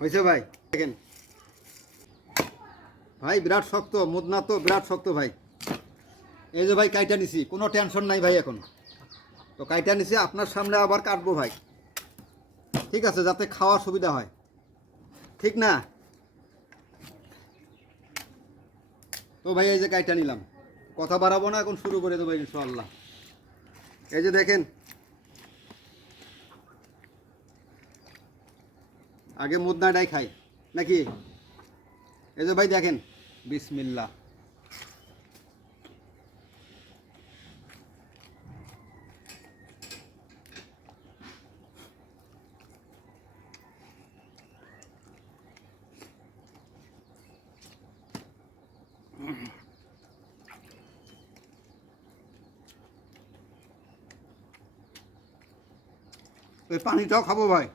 হয়েছে ভাই, দেখেন ভাই বিরাট শক্ত, মুদনা তো বিরাট শক্ত ভাই। এই যে ভাই কাইটা নিছি, কোনো টেনশন নাই ভাই। এখন তো কাইটা নিছি, আপনার সামনে আবার কাটবো ভাই, ঠিক আছে, যাতে খাওয়ার সুবিধা হয়, ঠিক না? তো ভাই এই যে কাইটা নিলাম, কথা বাড়াবো না, এখন শুরু করে দেবো ইনশাআল্লাহ। এই যে দেখেন, আগে মুদনাটাই খাই নাকি? এই যে ভাই দেখেন, বিসমিল্লাহ। ওই পানিটাও খাবো ভাই।